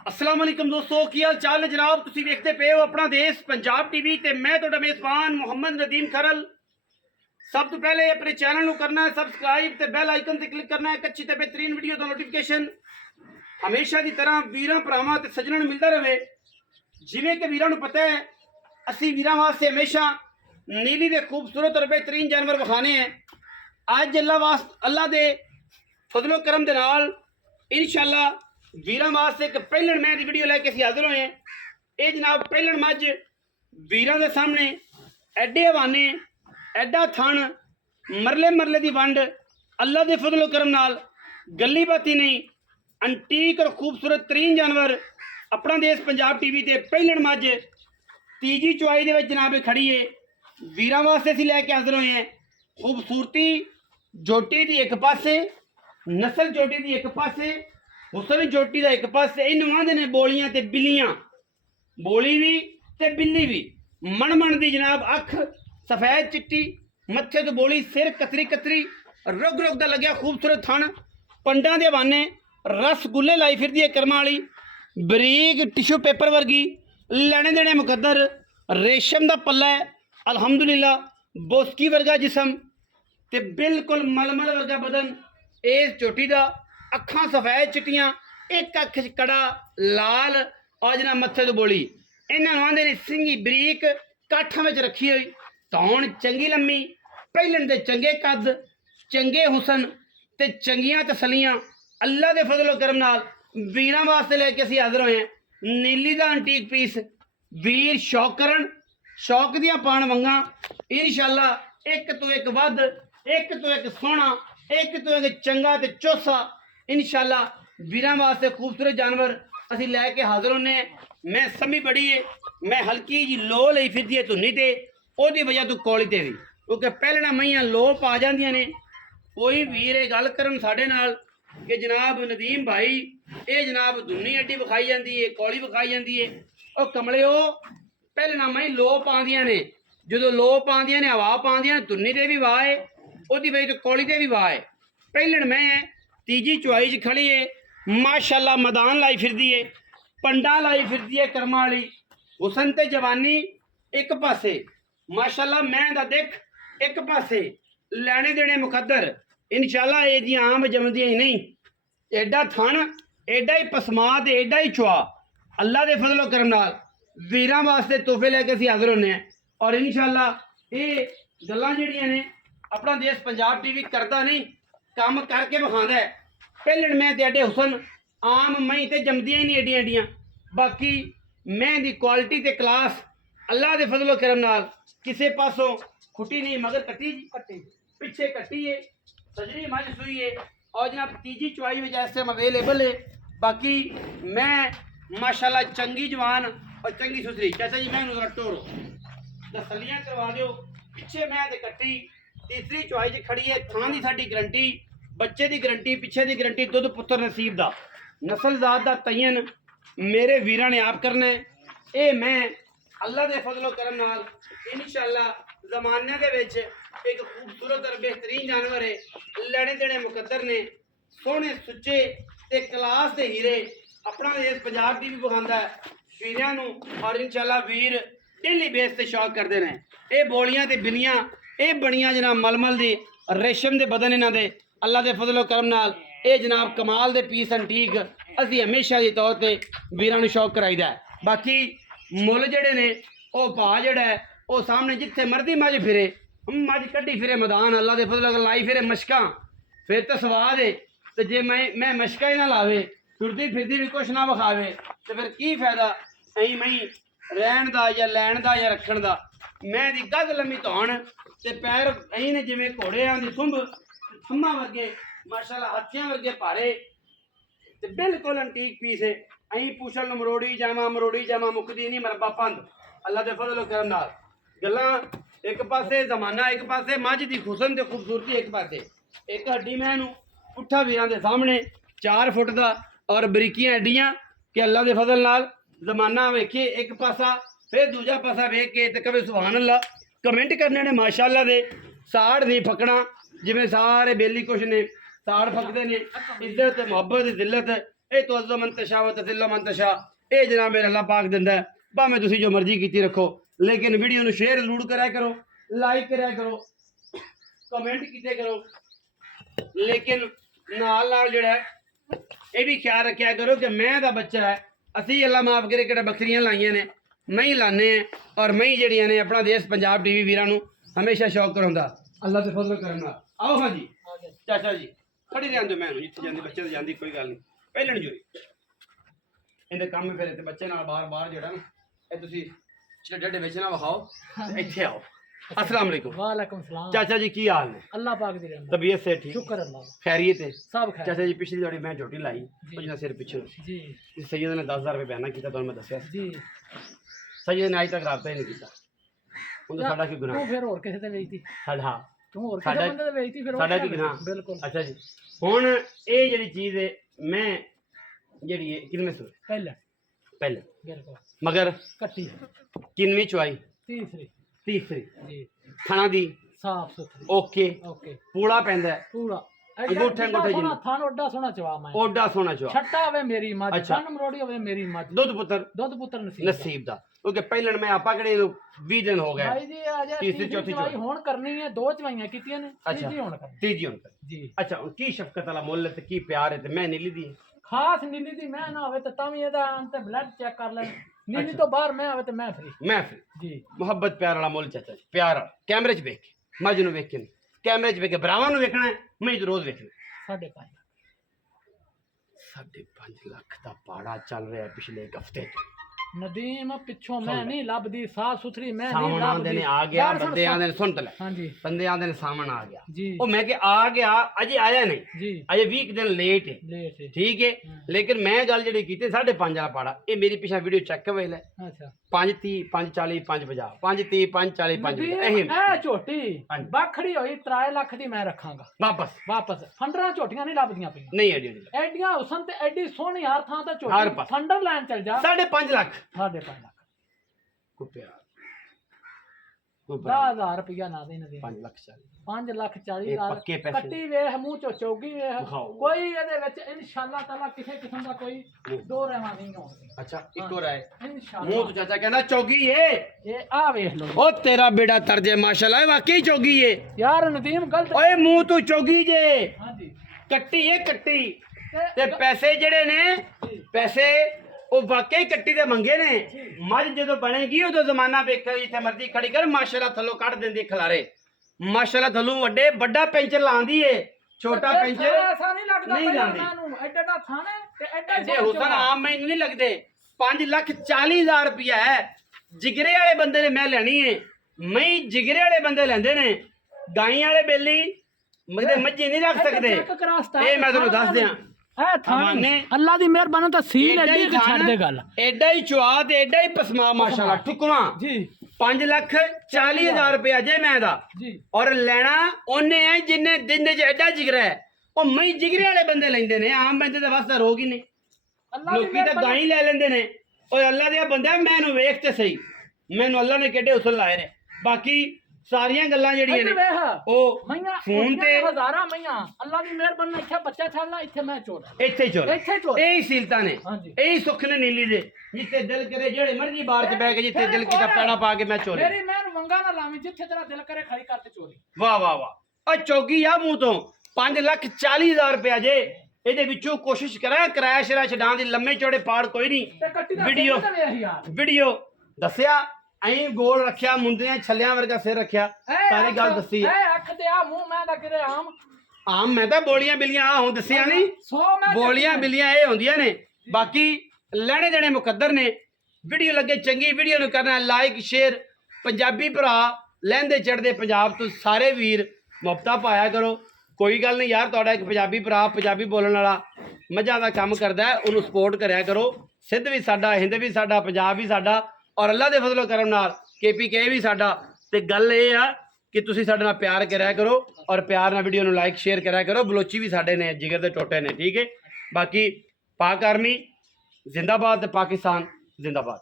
अस्सलाम वालेकुम दोस्तों, की हाल चाल है जनाब। तुसी देखते पे हो अपना देश पंजाब टीवी ते मैं तुहाडा मेज़बान मोहम्मद नदीम खरल। सब तो पहले अपने चैनल को करना है सबसक्राइब ते बेल आइकन ते क्लिक करना है। एक अच्छी ते बेहतरीन वीडियो का नोटिफिकेशन हमेशा की तरह वीरां भरावां ते सज्जणां नूं मिलता रहे। जिवें कि वीरां नूं पता है असीं वीरां वास्ते हमेशा नीली दे खूबसूरत और बेहतरीन जानवर विखाने हैं। अज अल्लाह दे फजलो करम दे नाल इंशाअल्लाह वीरां वास्ते एक पहलण मैं दी वीडियो लैके असीं हाज़र होए हैं। ये जनाब पहलण मझ वीरां दे सामने एडे हवाने एडा थण मरले मरले दी वंड अल्लाह दे फजलो करम नाल गली बाती नहीं अंटीक और खूबसूरत तरीन जानवर अपना देश पंजाब टीवी ते पहलण मझ तीजी चुआई दे विच जनाब खड़ी है। वीरां वास्ते असीं लैके हाज़र होए हैं। खूबसूरती जोटी दी एक पासे, नस्ल जोटी दी एक पासे, हुसन जोटी का एक पासे। इन्हूं आंदे ने बोलियां ते बिल्लियां। बोली भी ते बिल्ली भी मन मन दी जनाब अख सफेद चिट्टी, मत्थे तो बोली, सिर कतरी कतरी, रुग रुग दा लग्या खूबसूरत थण, पंडा दे हवाने रसगुल्ले लाई फिरदी है करमां वाली, बरीक टिशू पेपर वर्गी, लैने देने मुकद्दर, रेशम दा पल्ला है अलहमदुलिल्लाह, बोसकी वर्गा जिसम ते बिल्कुल मलमल वर्गा बदन। इस चोटी दा अखां सफेद चिट्टियां, एक अख च कड़ा लाल और जना मत्थे तो बोली। इन्हां आंदे ने सिंगी बरीक काठां विच रखी हुई, धौण चंगी लम्मी, पहलण दे चंगे कद, चंगे हुसन ते चंगियां तसलियां अल्लाह दे फजलो करम नाल वीरां वास्ते लेके असीं हाज़र होए हैं। नीली दा अंटीक पीस वीर शौक करन, शौक दियां पाण वंगा इंशाअल्लाह एक तो एक वध, एक तो एक सोहना, एक तो एक चंगा ते चोसा इंशाअल्लाह वीरां वास्ते खूबसूरत जानवर असीं लैके हाज़र होने। मैं समी बड़ी है, मैं हल्की जी लो लई फिरदी है धुन्नी ते ओहदी वजह तो कौली ते भी, क्योंकि पहलना मईयां लो पा जांदियां ने। कोई वीर ये गल करन साडे नाल कि जनाब नदीम भाई ये जनाब धुन्नी एडी विखाई जाती है, कौली विखाई जाती है। और कमले पहलना मई लो पांदियां ने, जो लो पांदियां ने हवा पांदियां ने, धुन्नी ते भी वाह है, ओहदी वजह तो कौली ते भी वाह है। पहलण मैं तीजी चुआई च खड़ी है, माशाअल्लाह मैदान लाई फिरदी है, पंडा लाई फिरदी है करमां वाली, हुसन ते जवानी एक पासे, माशाअल्लाह मैं दा दिख एक पासे, लैने देने मुकद्दर इंशाअल्लाह ये जी आम जमदियां ही नहीं। एडा थण, एडा ही पसमा ते एडा ही चुआ अल्लाह दे फजलो करम नाल वीरां वास्ते तोहफे लैके असीं हाज़र होने हैं। और इंशाअल्लाह ये गल्लां जिहड़ियां ने अपना देश पंजाब टीवी करदा नहीं, काम करके विखांदा है। पहलण मैं ते एडे हुसन आम मई ते जमदियां ही नहीं एडियां एडियां। बाकी मैं दी क्वालिटी ते क्लास अल्लाह दे फजलो करम नाल किसे पासों खुटी नहीं, मगर कट्टी पिछे कट्टी है, सजनी मझ सुई है और जनाब तीजी चुआई में जैसे अवेलेबल है। बाकी मैं माशाल्लाह चंगी जवान और चंगी सुथरी। चाचा जी मैं जरा टोरो तसलियां करवा दो, पिछे मैं ते कट्टी तीसरी चुआई च खड़ी है। थां दी साडी गारंटी, बच्चे की गारंटी, पिछे की गारंटी, दुध पुत्र नसीब दा, नस्ल जात दा तयन मेरे वीरां ने आप करना है। ये मैं अल्लाह दे फजलो करम नाल इंशाअल्लाह जमाने दे विच एक खूबसूरत और बेहतरीन जानवर है। लैने देने मुकद्दर ने, सोहने सुच्चे ते क्लास दे हीरे अपना देश पंजाब टीवी विखांदा है वीरां नूं। और इंशाअल्लाह वीर डेली बेस ते शौक करते हैं। ये बोलियां ते बिल्लियां ये बड़ियां जनाब मलमल दी रेशम दे बदन इन्हां दे अल्लाह दे फजलो करम नाल ये जनाब कमाल दे पीस अंटीक असीं हमेशा के तौर पर वीरां नूं शौक कराईदा है। बाकी मुल जिहड़े ने वो भाव जिहड़ा है वो सामने जिथे मर्जी मझ फिरे, मझ कड्डी फिरे मैदान अल्लाह दे फजल लाई फिरे मशकां, फिर तो स्वाद है। तो जे मैं मशका ही ना लावे, तुरदी फिरदी भी कुछ ना विखावे, तो फिर की फायदा अं मई रहन का या लैन का या रखण का। मैं दी गद लम्मी धौण ते पैर अं ने जिमें घोड़ियां दी सुंभ, थम्मा वर्गे माशाअल्लाह हाथियां वर्गे भारे ते बिल्कुल अंटीक पीस है। अं पूछल मरोड़ी जावा मुकदी नहीं मरबा पंद अल्लाह दे फजल करम नाल। गल्लां एक पासे जमाना, एक पासे मझ की खुसन ते खूबसूरती, एक पासे एक हड्डी मैं पुट्ठा वीरां दे सामने 4 फुट का और बरीकियां हड्डियां कि अल्लाह दे फजल नाल जमाना वेखिए एक पासा, फिर दूजा पासा वेख के ते कवे सुभान अल्लाह कमेंट करने ने माशाअल्लाह दे। साड़ नहीं फकना जिमें सारे बेली कुछ ने साड़ फकते ने, इज्जत मुहब्बत जिल्लत ਇਹ ਤੁਅੱਜ਼ੁ ਮਨ ਤਸ਼ਾ व तुज़िल्लु मन तशा, ਇਹ ਜਨਾਬ ਮੇਰਾ ਅੱਲਾਹ ਪਾਕ ਦਿੰਦਾ ਹੈ। ਭਾਵੇਂ ਤੁਸੀਂ ਜੋ ਮਰਜ਼ੀ ਕੀਤੀ ਰੱਖੋ, ਲੇਕਿਨ ਵੀਡੀਓ ਨੂੰ ਸ਼ੇਅਰ ਜ਼ਰੂਰ ਕਰਿਆ ਕਰੋ, ਲਾਈਕ ਕਰਿਆ ਕਰੋ, ਕਮੈਂਟ ਕੀਤੇ ਕਰੋ। ਲੇਕਿਨ ਨਾਲ ਜਿਹੜਾ ਇਹ ਵੀ ਖਿਆਲ ਰੱਖਿਆ ਕਰੋ ਕਿ ਮੈਂ ਦਾ ਬੱਚਾ ਹੈ, ਅਸੀਂ ਅੱਲਾ ਮਾਫ ਕਰੇ ਕਿਹੜਾ ਬੱਕਰੀਆਂ ਲਾਈਆਂ ਨੇ, ਮੈਂ ਹੀ ਲਾਣੇ ਆ। ਔਰ ਮੈਂ ਹੀ ਜਿਹੜੀਆਂ ਨੇ ਆਪਣਾ ਦੇਸ਼ ਪੰਜਾਬ ਟੀਵੀ ਵੀਰਾਂ ਨੂੰ ਹਮੇਸ਼ਾ ਸ਼ੌਕ ਕਰਾਉਂਦਾ ਅੱਲਾ ਦੇ ਫਜ਼ਲ ਕਰਨ ਨਾਲ। ਆਓ ਹਾਂ ਜੀ ਚਾਚਾ ਜੀ, ਖੜੀ ਰਹਿਣ ਦਿਓ, ਮੈਂ ਜਿੱਥੇ ਜਾਂਦੀ ਬੱਚੇ ਤੇ ਜਾਂਦੀ ਕੋਈ ਗੱਲ ਨਹੀਂ, ਪਹਿਲਾਂ ਨਹੀਂ ਜੋਈ ਇਹਦੇ ਕੰਮ ਫਿਰ ਤੇ ਬੱਚੇ ਨਾਲ ਬਾਹਰ ਜਿਹੜਾ ਨਾ ਇਹ ਤੁਸੀਂ ਡੱਡੇ ਵਿੱਚ ਨਾ ਵਿਖਾਓ, ਇੱਥੇ ਆਓ। अस्सलाम वालेकुम। वालेकुम सलाम। चाचा जी की हाल है? अल्लाह पाक दी रहमत, तबीयत से ठीक? शुक्र अल्लाह का, खैरियत है सब खैर। चाचा जी पिछली जोड़ी मैं झोटी लाई कुछ ना सिर पीछे जी सैयद ने 10,000 रुपये बयाना किया तो मैं दसिया जी सैयद ने अज तक राबता ही नहीं किया। उन्हें साडा की गुनाह? तू फिर और किसे ते ਵੇਚਤੀ साडा तू और साडा- किसे बंदे ते ਵੇਚਤੀ फिर साडा की गुनाह? बिल्कुल। अच्छा जी हुण ये जेहड़ी चीज है मैं जेहड़ी है किनवें सूर पहले पहले बिल्कुल मगर कट्टी किनवीं चुआई? तीसरी तीसरी जी खाना दी साफ सुथरी ओके ओके पूड़ा पैंदा है पूरा अंगूठे अंगूठे सोना जिन्ना थान ओडा सोना चवा मैं ओडा सोना चुआ छट्टा होवे मेरी मੱਝ अच्छा। छन मरोड़ी होवे मेरी मੱਝ दुध पुत्र ਦੁੱਧ ਪੁੱਤਰ ਨਸੀਬ नसीब दा क्योंकि पहले मैं आपा कड़े 20 दिन हो गए ਭਾਈ ਜੀ ਆ ਜਾ तीसरी चौथी ਚਵਾਈ चौथी ਹੁਣ ਕਰਨੀ ਹੈ, ਦੋ ਚਵਾਈਆਂ ਕੀਤੀਆਂ ਨੇ, अच्छा। ਤੀਜੀ ਹੁਣ ਕਰਨੀ तीजी हुन तक ਜੀ। अच्छा हुन की शफकत वाला मुल है ते की प्यार है ते मैं नीली दी ਖਾਸ ਨੀਲੀ ਦੀ ਮੈਂ ਨਾ ਹੋਵੇ ਤਾਂ ਵੀ ਇਹਦਾ ਅੰਤ ਬਲੱਡ ਚੈੱਕ ਕਰ ਲੈ, ਨੀਲੀ अच्छा। ਤੋਂ ਬਾਹਰ ਮੈਂ ਹੋਵੇ ਤਾਂ ਮੈਂ ਫਰੀ मैं फिर ਜੀ। ਮੁਹੱਬਤ ਪਿਆਰ ਵਾਲਾ ਮੁੱਲ ਚਾਚਾ ਜੀ, ਪਿਆਰ ਵਾਲਾ ਕੈਮਰੇ 'ਚ ਵੇਖ ਕੇ, ਮੱਝ ਨੂੰ ਵੇਖ ਕੇ ਨਹੀਂ, ਕੈਮਰੇ 'ਚ ਵੇਖ ਕੇ ਭਰਾਵਾਂ ਨੂੰ ਵੇਖਣਾ ਹੈ, ਮੈਂ ਤਾਂ ਰੋਜ਼ ਵੇਖਣਾ। 5.5 5.5 ਲੱਖ ਦਾ ਪਾੜਾ ਚੱਲ ਰਿਹਾ ਪਿਛਲੇ ਇੱਕ ਹਫਤੇ ਤੋਂ। ਨਦੀਮ ਪਿੱਛੋਂ ਮੈਂ ਨਹੀਂ ਲੱਭਦੀ, ਸਾਫ ਸੁਥਰੀ ਮੈਂ ਨਹੀਂ ਸਾਵਣ ਆਂਦੇ ਲੱਭਦੀ। ਨੇ ਆ ਗਿਆ, ਗੱਲ ਸੁਣ, ਬੰਦੇ ਆਂਦੇ ਨੇ ਸੁਣ ਤੇ ਲੈ, ਹਾਂਜੀ ਬੰਦੇ ਆਂਦੇ ਨੇ ਸਾਵਣ ਆ ਗਿਆ। ਜੀ ਉਹ ਮੈਂ ਕਿ ਆ ਗਿਆ ਅਜੇ ਆਇਆ ਨਹੀਂ, ਜੀ ਅਜੇ 20 ਦਿਨ ਲੇਟ ਹੈ, ਲੇਟ ਹੈ। ਠੀਕ ਹੈ। ਲੇਕਿਨ ਮੈਂ ਗੱਲ ਜਿਹੜੀ ਕੀਤੀ 5.5 ਵਾਲਾ ਪਾੜਾ, ਇਹ ਮੇਰੀ ਪਿਛਾ ਵੀਡੀਓ ਚੈੱਕ ਕਰ ਲੈ, ਅੱਛਾ 5:30 5:40 5:50 5:30 5:40 5:50 ਨਦੀਮ ਇਹ ਝੋਟੀ ਹਾਂਜੀ। ਬਾਖੜੀ ਹੋਈ 3 ਲੱਖ ਦੀ ਮੈਂ ਰੱਖਾਂਗਾ ਵਾਪਸ। ਫੰਡਰਾਂ ਝੋਟੀਆਂ ਨਹੀਂ ਲੱਭਦੀਆਂ ਪਈਆਂ, ਨਹੀਂ ਐਡੀ ਐਡੀਆਂ ਹੁਸਨ ਤੇ ਐਡੀ ਸੋਹਣੀ ਹਰ ਥਾਂ ਤੇ ਹਰ ਝੋਟੀ ਪਾਸੇ। ਫੰਡਰ ਲੈਣ ਚਲ ਜਾ 5.5 ਲੱਖ 5.5 ਲੱਖ ਕੋ ਪਿਆਰ 10,000 ਰੁਪਇਆ ਨਾ ਦੇ ਨਦੀਮ। 5 ਲੱਖ ਚੱਲ 5 ਲੱਖ 40 ਇਹ ਹਜ਼ਾਰ ਪੱਕੇ ਪੈਸੇ। ਕੱਟੀ ਵੇਖ, ਮੂੰਹ ਚੋਂ ਚੌਗੀ ਵੇਖ, ਵਿਖਾਓ। ਕੋਈ ਇਹਦੇ ਵਿੱਚ ਇਨਸ਼ਾਅੱਲਾ ਤਾਲਾ ਕਿਸੇ ਕਿਸਮ ਦਾ ਕੋਈ ਦੋ ਰਹਿਵਾ ਨਹੀਂ ਹੋਣਗੇ ਅੱਛਾ ਇੱਕੋ ਰਾਏ ਮੂੰਹ ਇਨਸ਼ਾਅੱਲਾ। ਤੋਂ ਚਾਚਾ ਕਹਿੰਦਾ ਚੌਗੀ ਏ, ਇਹ ਆ ਵੇਖ ਲਓ ਉਹ ਤੇਰਾ ਬੇੜਾ ਤਰਜੇ ਮਾਸ਼ਾਅੱਲਾ ਵਾਕਈ ਚੌਗੀ ਏ। ਯਾਰ ਨਦੀਮ ਗਲਤ। ਓਏ ਮੂੰਹ ਤੋਂ ਚੌਗੀ ਜੇ, ਹਾਂਜੀ ਕੱਟੀ ਏ ਕੱਟੀ, ਤੇ ਪੈਸੇ ਜਿਹੜੇ ਨੇ ਪੈਸੇ ਉਹ ਵਾਕਈ ਕੱਟੀ ਦੇ ਮੰਗੇ ਨੇ। ਮੱਝ ਜਦੋਂ ਬਣੇਗੀ ਉਦੋਂ ਜ਼ਮਾਨਾ ਵੇਖੋ, ਜਿੱਥੇ ਮਰਜ਼ੀ ਖੜੀ ਕਰ ਮਾਸ਼ਾਅੱਲਾ ਥੱਲੋਂ ਕੱਢ ਦਿੰਦੀ ਖਲਾਰੇ, ਮਾਸ਼ਾਅੱਲਾ ਥੱਲੋਂ ਵੱਡਾ ਪੈਂਚਰ ਲਾਉਂਦੀ ਏ, ਛੋਟਾ ਪੈਂਚਰ ਐਸਾ ਨਹੀਂ ਲੱਗਦਾ ਨਹੀਂ ਪਹਿਲਾਂ ਜਾਂਦੀ। ਮੈਨੂੰ ਐਡਾ ਦਾ ਥਾਣੇ ਤੇ ਐਡਾ ਜੇ ਹੁਸਨ ਆਮ ਮੈਨੂੰ ਨਹੀਂ ਲੱਗਦੇ। 5,40,000 ਰੁਪਇਆ ਹੈ, ਜਿਗਰੇ ਵਾਲੇ ਬੰਦੇ ਨੇ ਮੈਂ ਲੈਣੀ ਏ, ਮੈਂ ਜਿਗਰੇ ਵਾਲੇ ਬੰਦੇ ਲੈਂਦੇ ਨੇ, ਗਾਈ ਵਾਲੇ ਬੇਲੀ ਮਗਦੇ ਮੱਝੀ ਨਹੀਂ ਰੱਖ ਸਕਦੇ। ਇਹ ਮੈਂ ਤੁਹਾਨੂੰ ਦੱਸ ਦਿਆਂ, ਐ ਥਾਣੇ ਅੱਲਾ ਦੀ ਮਿਹਰਬਾਨੀ ਤਾਂ ਸੀਲ ਐਡੀ ਕਿ ਛੱਡ ਦੇ ਗੱਲ। ਐਡਾ ਹੀ ਚੁਆ ਤੇ ਐਡਾ ਹੀ ਪਸਮਾ ਮਾਸ਼ਾਅੱਲਾ ਟੁਕਵਾ ਜੀ 5,40,000 ਰੁਪਇਆ ਜੇ ਮੈਂ ਦਾ, ਜੀ ਔਰ ਲੈਣਾ ਉਹਨੇ ਹੈ ਜਿੰਨੇ ਦਿਨ ਦੇ ਚ ਐਡਾ ਜਿਗਰਾ ਹੈ। ਉਹ ਮੈਂ ਜਿਗਰੇ ਵਾਲੇ ਬੰਦੇ ਲੈਂਦੇ ਨੇ, ਆਮ ਬੰਦੇ ਦਾ ਵਾਸਤਾ ਰੋਗ ਹੀ ਨਹੀਂ। ਅੱਲਾ ਦੀ ਲੋਕੀ ਤਾਂ ਗਾਈ ਲੈ ਲੈਂਦੇ ਨੇ। ਓਏ ਅੱਲਾ ਦੇ ਬੰਦਾ ਮੈਨੂੰ ਵੇਖ ਤੇ ਸਹੀ, ਮੈਨੂੰ ਅੱਲਾ ਨੇ ਕਿੱਡੇ ਉਸਲ ਲਾਏ ਨੇ। ਬਾਕੀ ਸਾਰੀਆਂ ਗੱਲਾਂ ਜਿਹੜੀਆਂ ਨੇ ਉਹ ਮਈਆਂ ਫੋਨ ਤੇ ਹਜ਼ਾਰਾਂ ਮਈਆਂ ਅੱਲਾ ਦੀ ਮਿਹਰਬਾਨੀ ਇੱਥੇ ਬੱਚਾ ਛੱਡਣਾ, ਇੱਥੇ ਮੈਂ ਚੋਰ ਇੱਥੇ ਚੋਰ ਇੱਥੇ ਚੋਰ। ਇਹੀ ਸੀਲਤਾਂ ਨੇ, ਹਾਂਜੀ। ਇਹੀ ਸੁੱਖ ਨੇ ਨੀਲੀ ਦੇ, ਜਿੱਥੇ ਦਿਲ ਕਰੇ ਜਿਹੜੇ ਮਰਜ਼ੀ ਬਾਹਰ ਚ ਬਹਿ ਕੇ ਜਿੱਥੇ ਦਿਲ ਕੀਤਾ ਪੈੜਾ ਪਾ ਕੇ ਮੈਂ ਚੋਰੀ। ਮੇਰੀ ਮੈਂ ਵੰਗਾ ਨਾ ਲਾਵੀਂ, ਜਿੱਥੇ ਤੇਰਾ ਦਿਲ ਕਰੇ ਖੜੀ ਕਰ ਤੇ ਚੋਰੀ। ਵਾਹ ਵਾਹ ਵਾਹ। ਆ ਚੌਗੀ ਆ ਮੂੰਹ ਤੋਂ 5,40,000 ਰੁਪਇਆ ਜੇ, ਇਹਦੇ ਵਿੱਚੋਂ ਕੋਸ਼ਿਸ਼ ਕਰਾਂ ਕਿਰਾਇਆ ਸ਼ਰਾ ਛਡਾਉਣ ਦੀ, ਲੰਮੇ ਚੌੜੇ ਪਾੜ ਕੋਈ ਨਹੀਂ। ਤੇ ਕੱਟੀ ਦਾ ਵੀਡੀਓ ਸਿਰ ਤੇ ਵੇਖ ਯਾਰ, ਵੀਡੀਓ ਦੱਸਿਆ ਐਂ ਗੋਲ ਰੱਖਿਆ, ਮੁੰਦਿਆਂ ਛੱਲਿਆਂ ਵਰਗਾ ਸਿਰ ਰੱਖਿਆ, ਸਾਰੀ ਗੱਲ ਦੱਸੀ ਹੈ। ਐ ਅੱਖ ਤੇ ਆ ਮੂੰਹ ਮੈਂ ਦਾ ਕਿਰੇ ਆਮ ਮੈਂ ਤਾਂ ਬੋਲੀਆਂ ਬਿੱਲੀਆਂ ਆ ਹੁਣ ਦੱਸਿਆ ਨਹੀਂ, 100 ਮੈਂ ਬੋਲੀਆਂ ਬਿੱਲੀਆਂ ਇਹ ਹੁੰਦੀਆਂ ਨੇ। ਬਾਕੀ ਲੈਣੇ ਦੇਣੇ ਮੁਕੱਦਰ ਨੇ। ਵੀਡੀਓ ਲੱਗੇ ਚੰਗੀ, ਵੀਡੀਓ ਨੂੰ ਕਰਨਾ ਲਾਈਕ ਸ਼ੇਅਰ। ਪੰਜਾਬੀ ਭਰਾ ਲਹਿੰਦੇ ਚੜ੍ਹਦੇ ਪੰਜਾਬ ਤੋਂ ਸਾਰੇ ਵੀਰ ਮੁਫਤਾ ਪਾਇਆ ਕਰੋ। ਕੋਈ ਗੱਲ ਨਹੀਂ ਯਾਰ, ਤੁਹਾਡਾ ਇੱਕ ਪੰਜਾਬੀ ਭਰਾ ਪੰਜਾਬੀ ਬੋਲਣ ਵਾਲਾ ਮੱਝਾਂ ਦਾ ਕੰਮ ਕਰਦਾ ਹੈ, ਉਹਨੂੰ ਸਪੋਰਟ ਕਰਿਆ ਕਰੋ। ਸਿੱਧ ਵੀ ਸਾਡਾ, ਹਿੰਦ ਵੀ ਸਾਡਾ, ਪੰਜਾਬ ਵੀ ਸਾਡਾ, ਔਰ ਅੱਲਾ ਦੇ ਫਜ਼ਲੋ ਕਰਮ ਨਾਲ KPK ਵੀ ਸਾਡਾ। ਤੇ ਗੱਲ ਇਹ ਆ ਕਿ ਤੁਸੀਂ ਸਾਡੇ ਨਾਲ ਪਿਆਰ ਕਰਿਆ ਕਰੋ, ਔਰ ਪਿਆਰ ਨਾਲ ਵੀਡੀਓ ਨੂੰ ਲਾਈਕ ਸ਼ੇਅਰ ਕਰਿਆ ਕਰੋ। ਬਲੋਚੀ ਵੀ ਸਾਡੇ ਨੇ, ਜਿਗਰ ਦੇ ਟੋਟੇ ਨੇ, ਠੀਕ ਹੈ। ਬਾਕੀ ਪਾਕ ਆਰਮੀ ਜ਼ਿੰਦਾਬਾਦ ਤੇ ਪਾਕਿਸਤਾਨ ਜ਼ਿੰਦਾਬਾਦ।